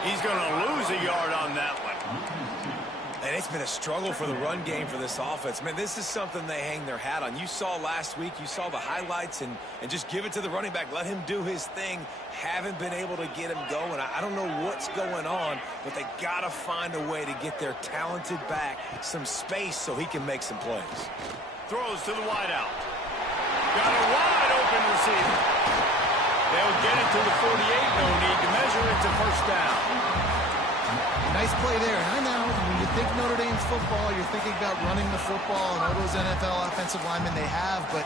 He's going to lose a yard on that one. And it's been a struggle for the run game for this offense. Man, this is something they hang their hat on. You saw last week, you saw the highlights, and just give it to the running back. Let him do his thing. Haven't been able to get him going. I don't know what's going on, but they got to find a way to get their talented back some space so he can make some plays. Throws to the wideout. Got a wide open receiver. They'll get it to the 48. No need to measure. It's a first down. Nice play there. And I know when you think Notre Dame football, you're thinking about running the football and all those NFL offensive linemen they have, but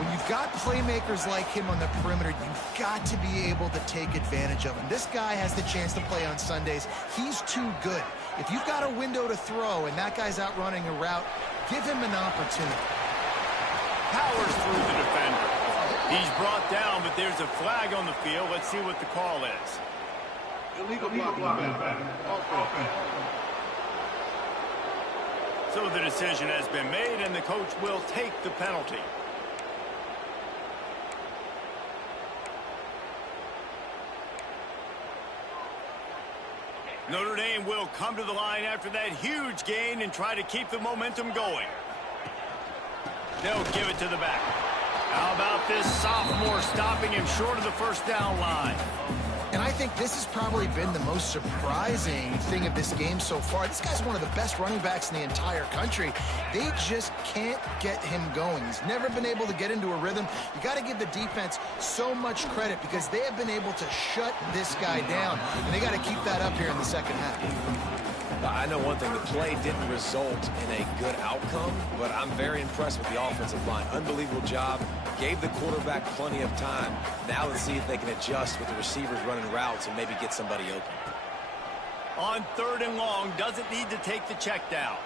when you've got playmakers like him on the perimeter, you've got to be able to take advantage of him. This guy has the chance to play on Sundays. He's too good. If you've got a window to throw and that guy's out running a route, give him an opportunity. Powers through the defender. He's brought down, but there's a flag on the field. Let's see what the call is. Illegal blocking. Offense. So the decision has been made, and the coach will take the penalty. Notre Dame will come to the line after that huge gain and try to keep the momentum going. They'll give it to the back. How about this sophomore stopping him short of the first down line? And I think this has probably been the most surprising thing of this game so far. This guy's one of the best running backs in the entire country. They just can't get him going. He's never been able to get into a rhythm. You got to give the defense so much credit because they have been able to shut this guy down. And they got to keep that up here in the second half. I know one thing, the play didn't result in a good outcome, but I'm very impressed with the offensive line. Unbelievable job. Gave the quarterback plenty of time. Now let's see if they can adjust with the receivers running routes and maybe get somebody open. On third and long, doesn't need to take the check down.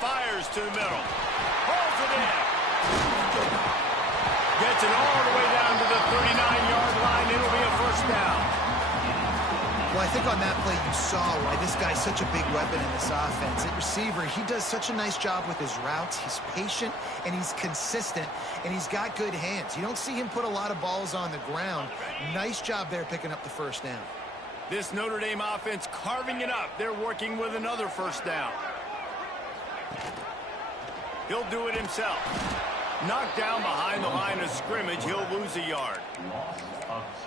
Fires to the middle. Pulls it in. Gets it all the way down to the 39-yard line. It'll be a first down. Well, I think on that play you saw why this guy's such a big weapon in this offense. At receiver, he does such a nice job with his routes. He's patient, and he's consistent, and he's got good hands. You don't see him put a lot of balls on the ground. Nice job there picking up the first down. This Notre Dame offense carving it up. They're working with another first down. He'll do it himself. Knocked down behind the line of scrimmage, he'll lose a yard.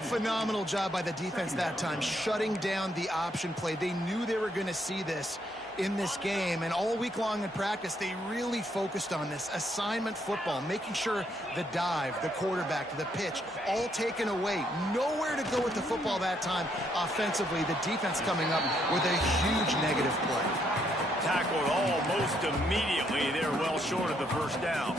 Phenomenal job by the defense that time, shutting down the option play. They knew they were going to see this in this game, and all week long in practice, they really focused on this assignment football, making sure the dive, the quarterback, the pitch, all taken away. Nowhere to go with the football that time offensively. The defense coming up with a huge negative play. Tackled almost immediately. They're well short of the first down.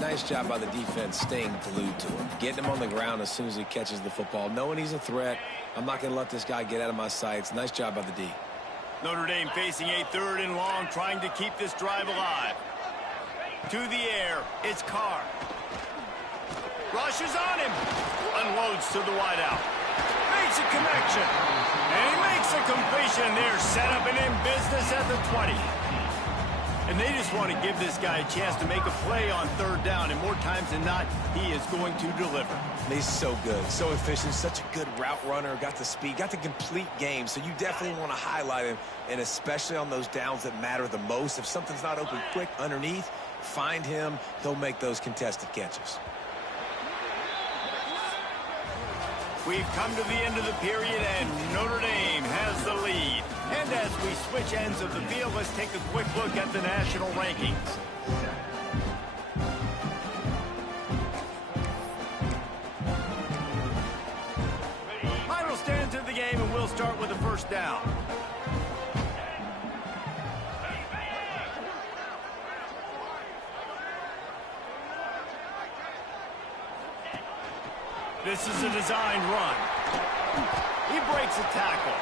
Nice job by the defense staying glued to him, getting him on the ground as soon as he catches the football, knowing he's a threat. I'm not going to let this guy get out of my sights. Nice job by the D. Notre Dame facing a 3rd and long, trying to keep this drive alive. To the air, it's Carr. Rushes on him. Unloads to the wideout. Makes a connection. And he makes a completion. They're set up and in business at the 20. And they just want to give this guy a chance to make a play on 3rd down. And more times than not, he is going to deliver. He's so good, so efficient, such a good route runner, got the speed, got the complete game. So you definitely want to highlight him, and especially on those downs that matter the most. If something's not open quick underneath, find him. He'll make those contested catches. We've come to the end of the period, and Notre Dame has the lead. And as we switch ends of the field, let's take a quick look at the national rankings. Final stands of the game, and we'll start with the first down. This is a designed run. He breaks a tackle.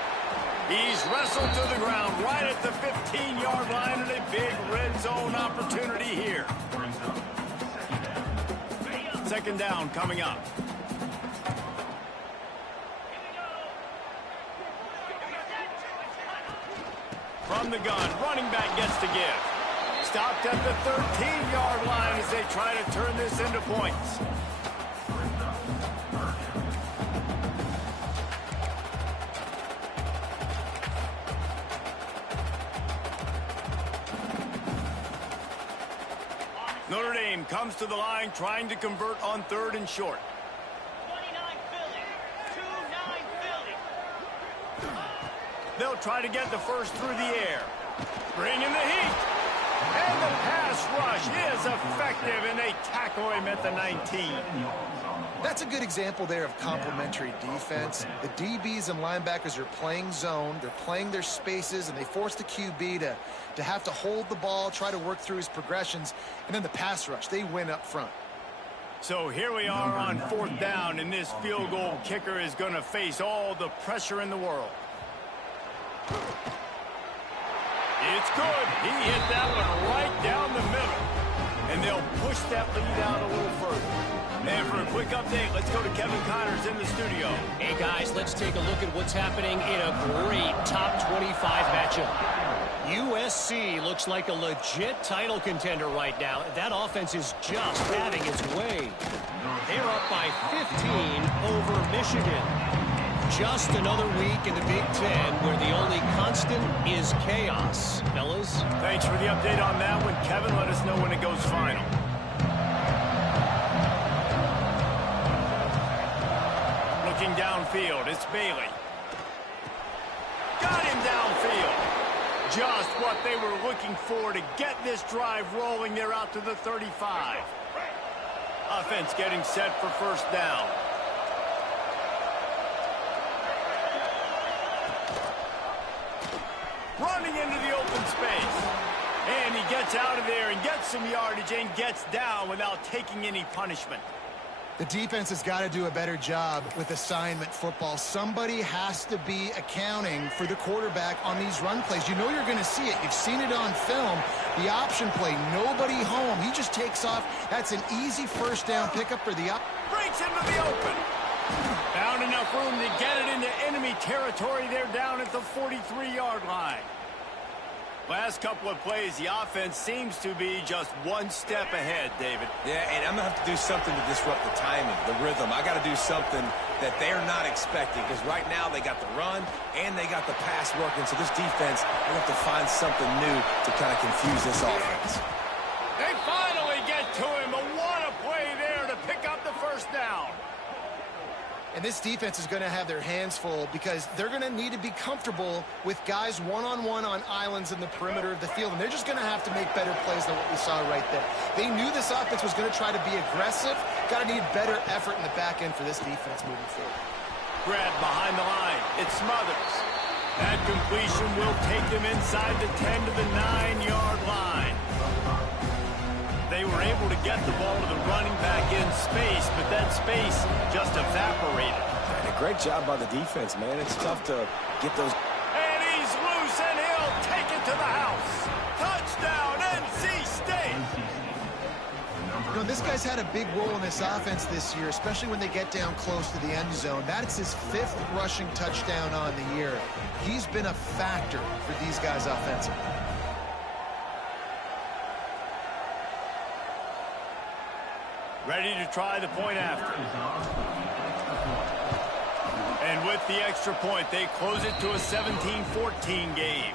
He's wrestled to the ground right at the 15-yard line, and a big red zone opportunity here. 2nd down coming up. From the gun, running back gets to give. Stopped at the 13-yard line as they try to turn this into points. Notre Dame comes to the line trying to convert on 3rd and short. 29 Philly. 2-9 Philly. They'll try to get the first through the air. Bring in the heat. And the pass rush is effective, and they tackle him at the 19. That's a good example there of complementary defense. The DBs and linebackers are playing zone, they're playing their spaces, and they force the QB to have to hold the ball, try to work through his progressions, and then the pass rush, they win up front. So here we are on 4th down, and this field goal kicker is going to face all the pressure in the world. It's good. He hit that one right down the middle. And they'll push that lead out a little further. And for a quick update, let's go to Kevin Connors in the studio. Hey, guys, let's take a look at what's happening in a great top 25 matchup. USC looks like a legit title contender right now. That offense is just having its way. They're up by 15 over Michigan. Just another week in the Big Ten where the only constant is chaos. Fellas? Thanks for the update on that one, Kevin. Let us know when it goes final. Looking downfield, it's Bailey. Got him downfield. Just what they were looking for to get this drive rolling. They're out to the 35. Offense getting set for 1st down. Running into the open space. And he gets out of there and gets some yardage and gets down without taking any punishment. The defense has got to do a better job with assignment football. Somebody has to be accounting for the quarterback on these run plays. You know you're going to see it. You've seen it on film. The option play, nobody home. He just takes off. That's an easy 1st down pickup for the up. Breaks into the open. Found enough room to get it into enemy territory. They're down at the 43-yard line. Last couple of plays, the offense seems to be just one step ahead, David. Yeah, and I'm going to have to do something to disrupt the timing, the rhythm. I got to do something that they're not expecting, because right now they got the run and they got the pass working. So this defense, they have to find something new to kind of confuse this offense. They finally get And this defense is going to have their hands full because they're going to need to be comfortable with guys one-on-one on islands in the perimeter of the field. And they're just going to have to make better plays than what we saw right there. They knew this offense was going to try to be aggressive. Got to need better effort in the back end for this defense moving forward. Grab behind the line. It smothers. That completion will take them inside the 10 to the 9-yard line. They were able to get the ball to the running back in space, but that space just evaporated. And a great job by the defense, man. It's tough to get those. And he's loose, and he'll take it to the house. Touchdown, NC State. You know, this guy's had a big role in this offense this year, especially when they get down close to the end zone. That's his 5th rushing touchdown on the year. He's been a factor for these guys offensively. Ready to try the point after. And with the extra point, they close it to a 17-14 game.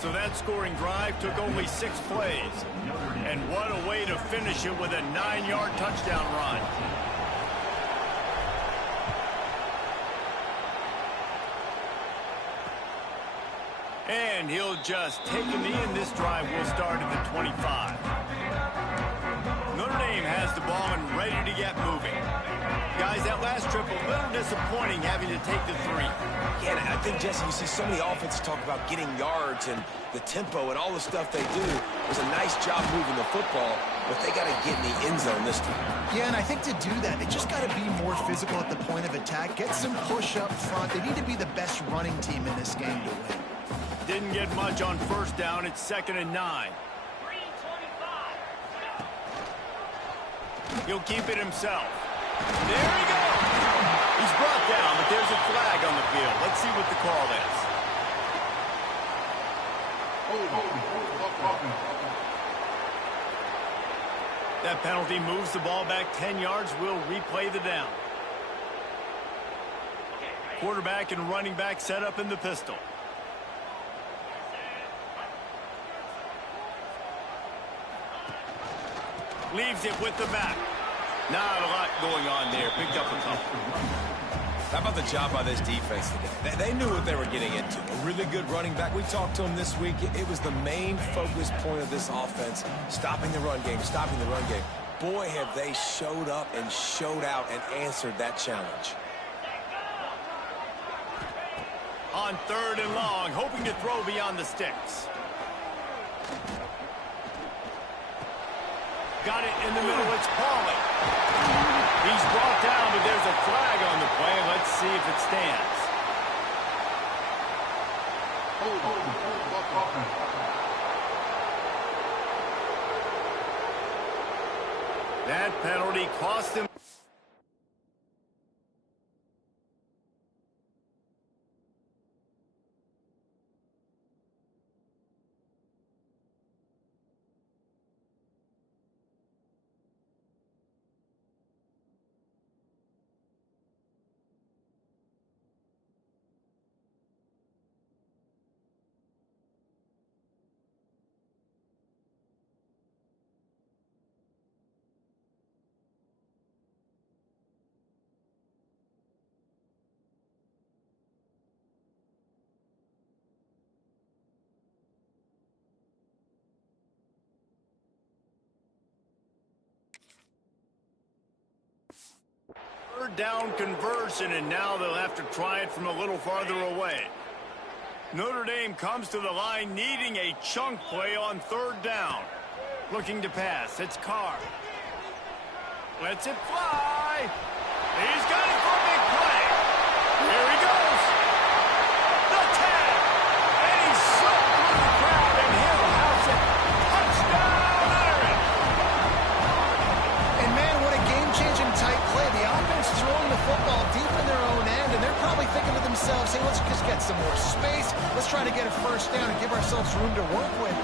So that scoring drive took only 6 plays. And what a way to finish it with a 9-yard touchdown run. And he'll just take a knee, and this drive will start at the 25. Notre Dame has the ball and ready to get moving. Guys, that last trip a little disappointing having to take the 3. Yeah, I think, Jesse, you see so many offenses talk about getting yards and the tempo and all the stuff they do. It was a nice job moving the football, but they got to get in the end zone this time. Yeah, and I think to do that, they just got to be more physical at the point of attack, get some push up front. They need to be the best running team in this game to win. Didn't get much on first down. It's 2nd and 9. He'll keep it himself. There he goes. He's brought down, but there's a flag on the field. Let's see what the call is. That penalty moves the ball back 10 yards. We'll replay the down. Quarterback and running back set up in the pistol. Leaves it with the back. Not a lot going on there. Picked up a couple. How about the job by this defense today? They knew what they were getting into. A really good running back. We talked to him this week. It was the main focus point of this offense. Stopping the run game, stopping the run game. Boy, have they showed up and showed out and answered that challenge. On 3rd and long, hoping to throw beyond the sticks. Got it in the middle. It's Pauly. He's brought down, but there's a flag on the play. Let's see if it stands. That penalty cost him. Down conversion, and now they'll have to try it from a little farther away. Notre Dame comes to the line needing a chunk play on 3rd down. Looking to pass. It's Carr. Lets it fly. He's got it for a big play. Here he goes. The tag. And he's slipped through the crowd, and he'll house it. Touchdown, Irish. And man, what a game-changing tight play. The offense throwing the football deep in their own end, and they're probably thinking to themselves, hey, let's just get some more space. Let's try to get a first down and give ourselves room to work with.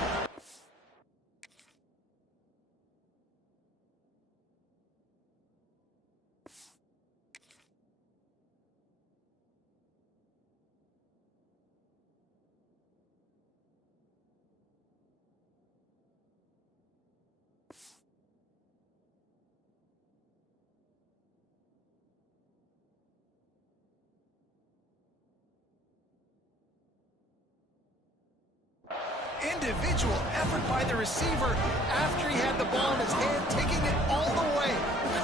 individual effort by the receiver after he had the ball in his hand, taking it all the way,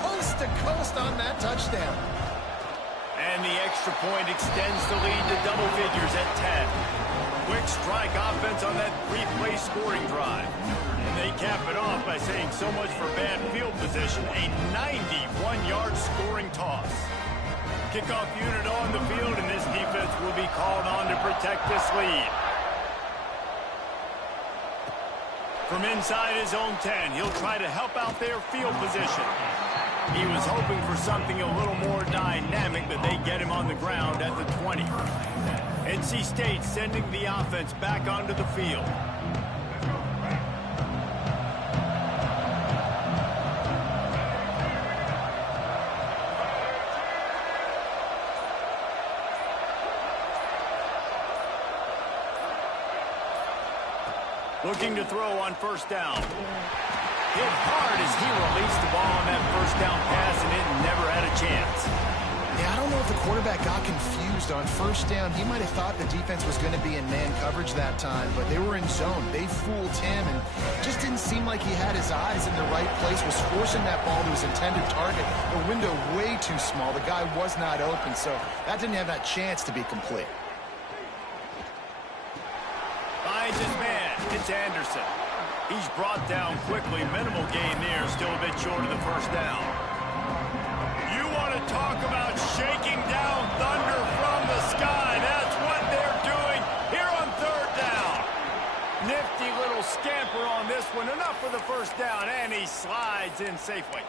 coast to coast on that touchdown. And the extra point extends the lead to double figures at 10. Quick strike offense on that three-play scoring drive. And they cap it off by saying so much for bad field position, a 91-yard scoring toss. Kickoff unit on the field, and this defense will be called on to protect this lead. From inside his own 10, he'll try to help out their field position. He was hoping for something a little more dynamic, but they get him on the ground at the 20. NC State sending the offense back onto the field. Looking to throw on first down. Hit hard as he released the ball on that first down pass, and it never had a chance. Yeah, I don't know if the quarterback got confused on first down. He might have thought the defense was going to be in man coverage that time, but they were in zone. They fooled him, and just didn't seem like he had his eyes in the right place, was forcing that ball to his intended target. The window way too small. The guy was not open, so that didn't have that chance to be complete. Finds his man. It's Anderson. He's brought down quickly. Minimal gain there. Still a bit short of the first down. You want to talk about shaking down thunder from the sky. That's what they're doing here on third down. Nifty little scamper on this one. Enough for the first down, and he slides in safely.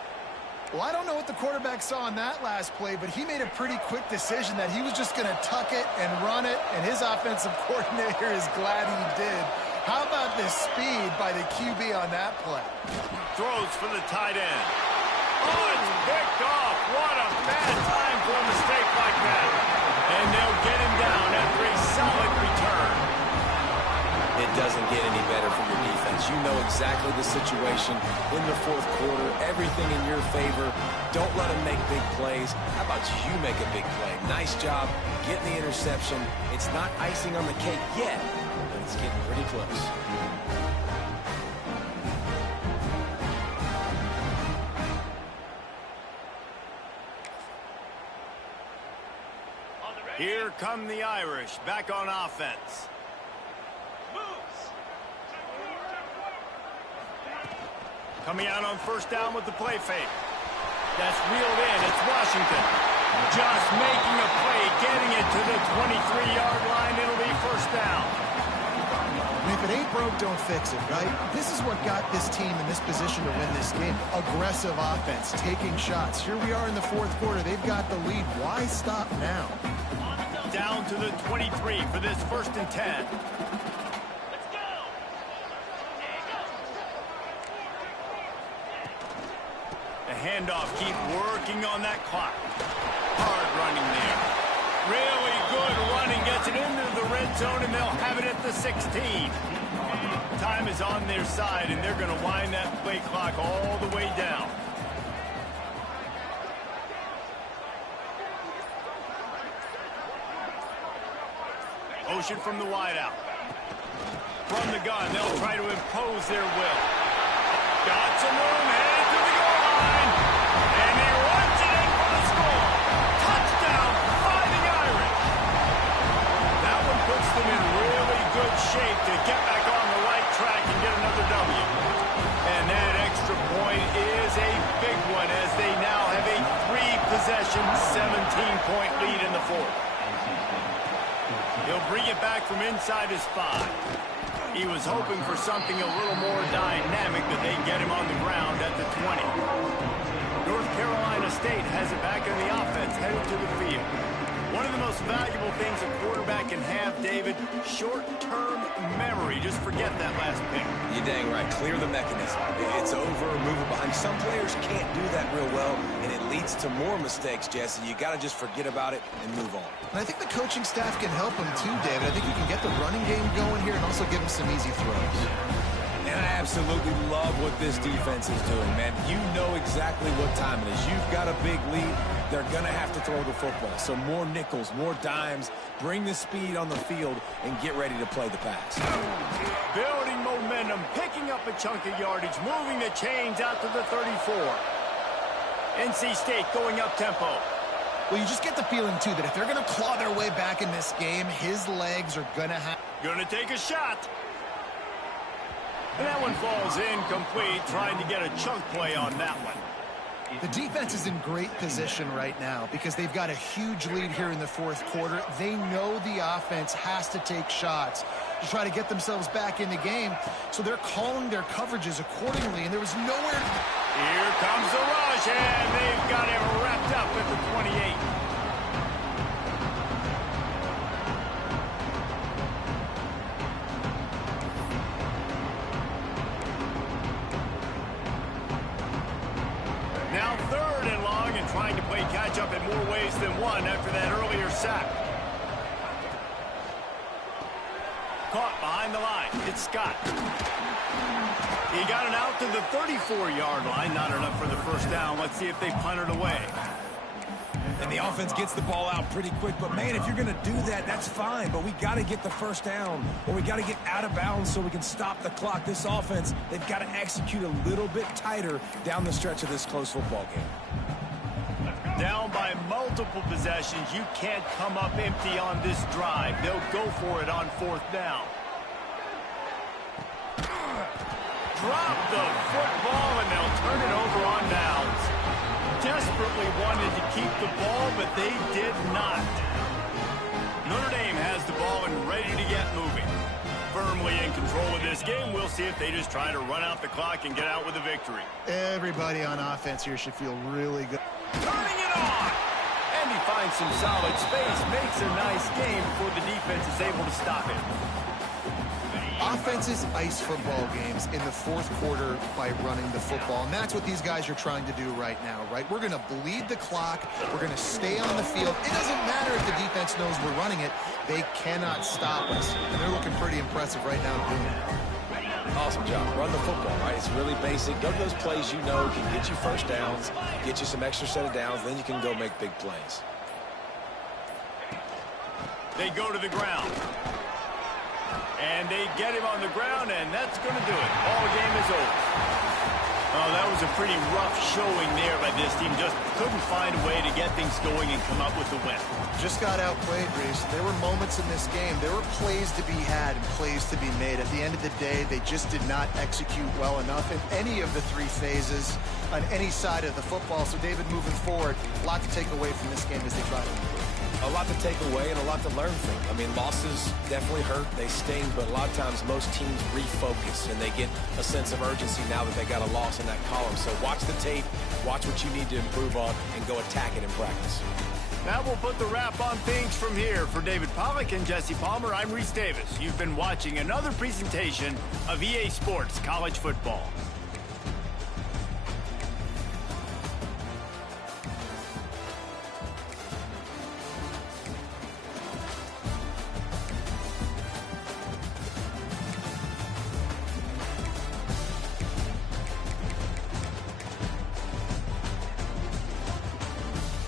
Well, I don't know what the quarterback saw in that last play, but he made a pretty quick decision that he was just going to tuck it and run it, and his offensive coordinator is glad he did. How about the speed by the QB on that play? Throws for the tight end. Oh, it's picked off. What a bad time for a mistake like that. And they'll get him down after a solid return. It doesn't get any better for your defense. You know exactly the situation in the fourth quarter. Everything in your favor. Don't let them make big plays. How about you make a big play? Nice job getting the interception. It's not icing on the cake yet, but it's getting pretty close. Here come the Irish back on offense. Coming out on first down with the play fake. That's reeled in. It's Washington. Just making a play, getting it to the 23-yard line. It'll be first down. And if it ain't broke, don't fix it, right? This is what got this team in this position to win this game. Aggressive offense, taking shots. Here we are in the fourth quarter. They've got the lead. Why stop now? Down to the 23 for this first and 10. The handoff, keep working on that clock. Hard running there. Really good running, gets it into the red zone, and they'll have it at the 16. Time is on their side, and they're going to wind that play clock all the way down. Motion from the wideout. From the gun, they'll try to impose their will. Got some room, headed to the goal line. And he runs it in for the score. Touchdown, Fighting Irish. That one puts them in really good shape to get back on the right track and get another W. And that extra point is a big one as they now have a 3-possession, 17-point lead in the fourth. He'll bring it back from inside his 5. He was hoping for something a little more dynamic, but they get him on the ground at the 20. North Carolina State has it back in the offense, headed to the field. One of the most valuable things a quarterback can have, David, short-term memory. Just forget that last pick. You're dang right. Clear the mechanism. It's over, move it behind. Some players can't do that real well, and it leads to more mistakes, Jesse. You got to just forget about it and move on. And I think the coaching staff can help him too, David. I think you can get the running game going here and also give him some easy throws. And And I absolutely love what this defense is doing, man. You know exactly what time it is. You've got a big lead. They're going to have to throw the football. So more nickels, more dimes, bring the speed on the field, and get ready to play the pass. Building momentum, picking up a chunk of yardage, moving the chains out to the 34. NC State going up tempo. Well, you just get the feeling, too, that if they're going to claw their way back in this game, his legs are going to have... Going to take a shot. And that one falls incomplete, trying to get a chunk play on that one. The defense is in great position right now because they've got a huge lead here in the fourth quarter. They know the offense has to take shots to try to get themselves back in the game, so they're calling their coverages accordingly, and there was nowhere... Here comes the rush, and they've got him wrapped up at the 28. Now third and long, and trying to play catch-up in more ways than one after that earlier sack. Caught behind the line. It's Scott. He got it out to the 34-yard line. Not enough for the first down. Let's see if they punt it away. And the offense gets the ball out pretty quick. But, man, if you're going to do that, that's fine. But we got to get the first down, or we got to get out of bounds so we can stop the clock. This offense, they've got to execute a little bit tighter down the stretch of this close football game. Down by multiple possessions. You can't come up empty on this drive. They'll go for it on fourth down. Drop the football, and they'll turn it over on downs. Desperately wanted to keep the ball, but they did not. Notre Dame has the ball and ready to get moving. Firmly in control of this game. We'll see if they just try to run out the clock and get out with a victory. Everybody on offense here should feel really good. Turning it on! And he finds some solid space, makes a nice game before the defense is able to stop it. Offenses ice football games in the fourth quarter by running the football, and that's what these guys are trying to do right now, right? We're going to bleed the clock. We're going to stay on the field. It doesn't matter if the defense knows we're running it. They cannot stop us, and they're looking pretty impressive right now doing it. Awesome job. Run the football, right? It's really basic. Go to those plays you know can get you first downs, get you some extra set of downs, then you can go make big plays. They go to the ground. And they get him on the ground, and that's going to do it. Ball game is over. Oh, that was a pretty rough showing there by this team. Just couldn't find a way to get things going and come up with the win. Just got outplayed, Reese. There were moments in this game. There were plays to be had and plays to be made. At the end of the day, they just did not execute well enough in any of the three phases on any side of the football. So, David, moving forward, a lot to take away from this game as they try to improve. A lot to take away and a lot to learn from. I mean, losses definitely hurt. They sting, but a lot of times most teams refocus and they get a sense of urgency now that they got a loss in that column. So watch the tape, watch what you need to improve on, and go attack it in practice. That will put the wrap on things from here. For David Pollack and Jesse Palmer, I'm Reese Davis. You've been watching another presentation of EA Sports College Football.